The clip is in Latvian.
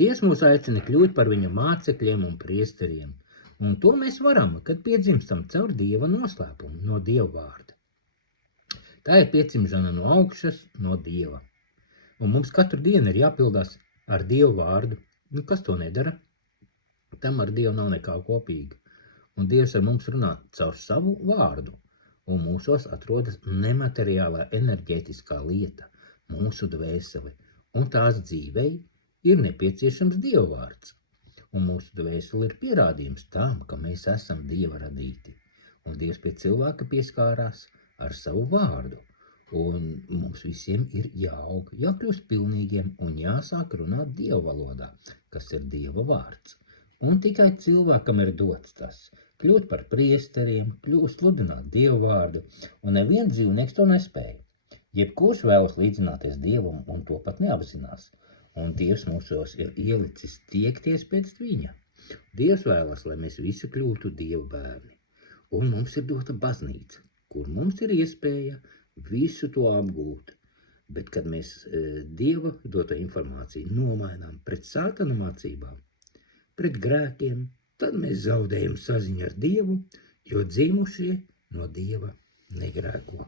Dievs mūs aicina kļūt par viņa mācekļiem un priesteriem, un to mēs varam, kad piedzimstam caur Dieva noslēpumu, no Dieva vārda. Tā ir piedzimšana no augšas, no Dieva. Un mums katru dienu ir jāpildās ar Dievu vārdu. Kas to nedara? Tam ar Dievu nav nekā kopīga. Un Dievs ar mums runā caur savu vārdu, un mūsos atrodas nemateriālā enerģētiskā lieta, mūsu dvēsele, un tās dzīvei ir nepieciešams Dieva vārds. Un mūsu dvēsele ir pierādījums tam, ka mēs esam Dieva radīti. Un Dievs pie cilvēka pieskārās ar savu vārdu. Un mums visiem ir jāaug, jākļūst pilnīgiem un jāsāk runāt Dieva valodā, kas ir Dieva vārds. Un tikai cilvēkam ir dots tas, kļūt par priesteriem, sludināt Dieva vārdu, un neviens dzīvnieks to nespēja. Jebkurš vēlas līdzināties Dievam un to pat neapzinās, un Dievs mūsos ir ielicis tiekties pēc viņa. Dievs vēlas, lai mēs visi kļūtu Dieva bērni, un mums ir dota baznīca, kur mums ir iespēja visu to apgūt, bet kad mēs Dieva doto informāciju nomainām pret sātana mācībām, pret grēkiem, tad mēs zaudējam saziņu ar Dievu, jo dzimušie no Dieva negrēko.